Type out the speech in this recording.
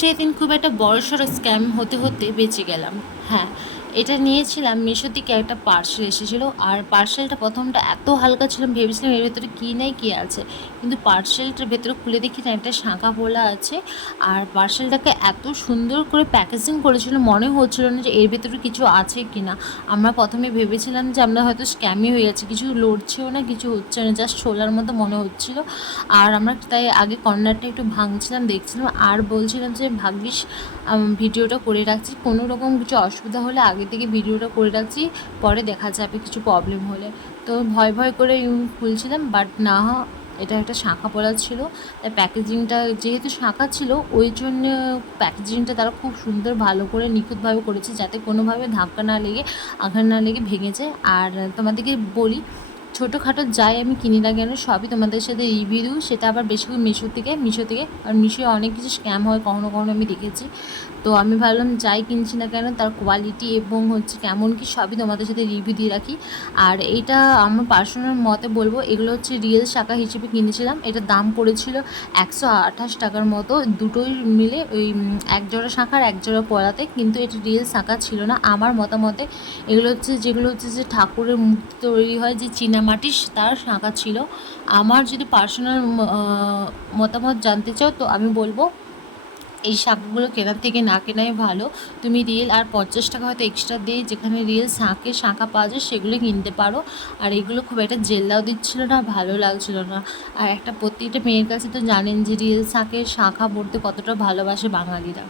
সেদিন খুব একটা বড়সড় স্ক্যাম হতে হতে বেঁচে গেলাম। হ্যাঁ, এটা নিয়েছিলাম মিশো থেকে, একটা পার্সেল এসেছিলো। আর পার্সেলটা প্রথমটা এত হালকা ছিল, ভেবেছিলাম এর ভেতরে কী নেই কী আছে, কিন্তু পার্সেলটার ভেতরে খুলে দেখি না একটা শাঁখা পোলা আছে। আর পার্সেলটাকে এত সুন্দর করে প্যাকেজিং করেছিল, মনে হচ্ছিল না যে এর ভেতরে কিছু আছে কি না। আমরা প্রথমে ভেবেছিলাম যে আমরা হয়তো স্ক্যামই হয়ে যাচ্ছে, কিছু লড়ছেও না, কিছু হচ্ছে না, জাস্ট ছোলার মতো মনে হচ্ছিল। আর আমরা তাই আগে কর্নারটা একটু ভাঙছিলাম, দেখছিলাম, আর বলছিলাম যে ভাগ্যিস ভিডিওটা করে রাখছি, কোনো রকম কিছু অসুবিধা হলে আগে থেকে ভিডিওটা করে রাখছি, পরে দেখা যাবে কিছু প্রবলেম হলে। তো ভয় ভয় করে খুলছিলাম, বাট না, এটা একটা শাঁখা পলা ছিল। তাই প্যাকেজিংটা যেহেতু শাঁখা ছিল, ওই জন্য প্যাকেজিংটা তারা খুব সুন্দর ভালো করে নিখুঁতভাবে করেছে, যাতে কোনোভাবে ধাক্কা না লেগে, আঘাত না লেগে ভেঙে যায়। আর তোমাদেরকে বলি, ছোটোখাটো যাই আমি কিনি না কেন সবই তোমাদের সাথে রিভিউ দিই, সেটা আবার বেশিরভাগ মিশো থেকে। আর মিশোয় অনেক কিছু স্ক্যাম হয়, কখনো কখনো আমি দেখেছি। তো আমি ভাবলাম যাই কিনছি না কেন তার কোয়ালিটি এবং হচ্ছে কেমন কি সবই তোমাদের সাথে রিভিউ দিয়ে রাখি। আর এইটা আমার পার্সোনাল মতে বলবো, এগুলো হচ্ছে রিয়েল শাঁখা হিসেবে কিনেছিলাম। এটার দাম পড়েছিল 128 টাকার মতো, দুটোই মিলে ওই এক জোড়া শাঁখার এক জোড়া পলাতে, কিন্তু এটা রিয়েল শাঁখা ছিল না আমার মতামতে। এগুলো হচ্ছে যেগুলো হচ্ছে যে ঠাকুরের মূর্তি তৈরি হয় যে চীনামাটির, তার শাঁখা ছিল। আমার যদি পার্সোনাল মতামত জানতে চাও, তো আমি বলবো এই শাঁখাগুলো কেনার থেকে না কেনাই ভালো। তুমি রিয়েল আর 50 টাকা হয়তো এক্সট্রা দিয়ে যেখানে রিয়েল শাঁখা পাওয়া যায় সেগুলো কিনতে পারো। আর এগুলো খুব একটা জেল্লাও দিচ্ছিলো না, ভালো লাগছিল না। আর একটা প্রত্যেকটা মেয়ের কাছে তো জানেন যে রিয়েল শাঁখা পরতে কতটা ভালোবাসে বাঙালিরা।